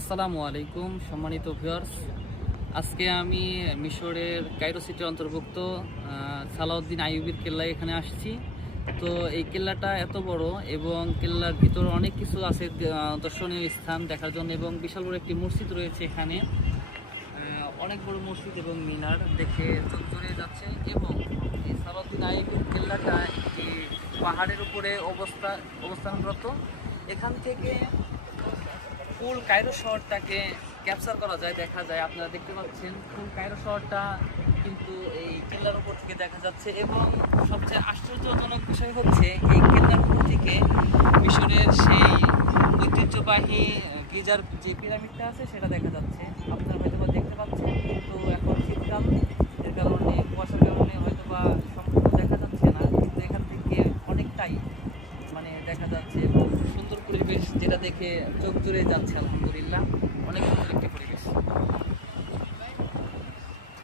আসসালামু আলাইকুম সম্মানিত ভিউয়ার্স। আজকে আমি মিশরের কায়রো সিটির অন্তর্ভুক্ত সালাউদ্দিন আইয়ুবীর কেল্লায় এখানে আসছি। তো এই কেল্লাটা এত বড় এবং কেল্লার ভিতর অনেক কিছু আছে দর্শনীয় স্থান দেখার জন্য, এবং বিশাল বড় একটি মসজিদ রয়েছে এখানে। অনেক বড় মসজিদ এবং মিনার দেখে চোখ জুড়িয়ে যাচ্ছে। এবং এই সালাউদ্দিন আইয়ুবীর কেল্লাটা একটি পাহাড়ের উপরে অবস্থানরত। এখান থেকে ফুল কায়রো শহরটাকে ক্যাপচার করা যায়, দেখা যায়। আপনারা দেখতে পাচ্ছেন ফুল কায়রো শহরটা কিন্তু এই কেল্লার উপর থেকে দেখা যাচ্ছে। এবং সবচেয়ে আশ্চর্যজনক বিষয় হচ্ছে এই কেল্লার উপর থেকে মিশরের সেই ঐতিহ্যবাহী গিজার যে পিরামিডটা আছে সেটা দেখা যাচ্ছে। আপনারা হয়তোবা দেখতে পাচ্ছেন, কিন্তু এখন শীতকাল, এর কারণে কুয়াশার কারণে হয়তোবা সম্পূর্ণ দেখা যাচ্ছে না, কিন্তু এখান থেকে অনেকটাই দেখা যাচ্ছে এবং সুন্দর পরিবেশ, যেটা দেখে চোখ জুড়ে যাচ্ছে। আলহামদুলিল্লাহ, অনেক সুন্দর একটি পরিবেশ।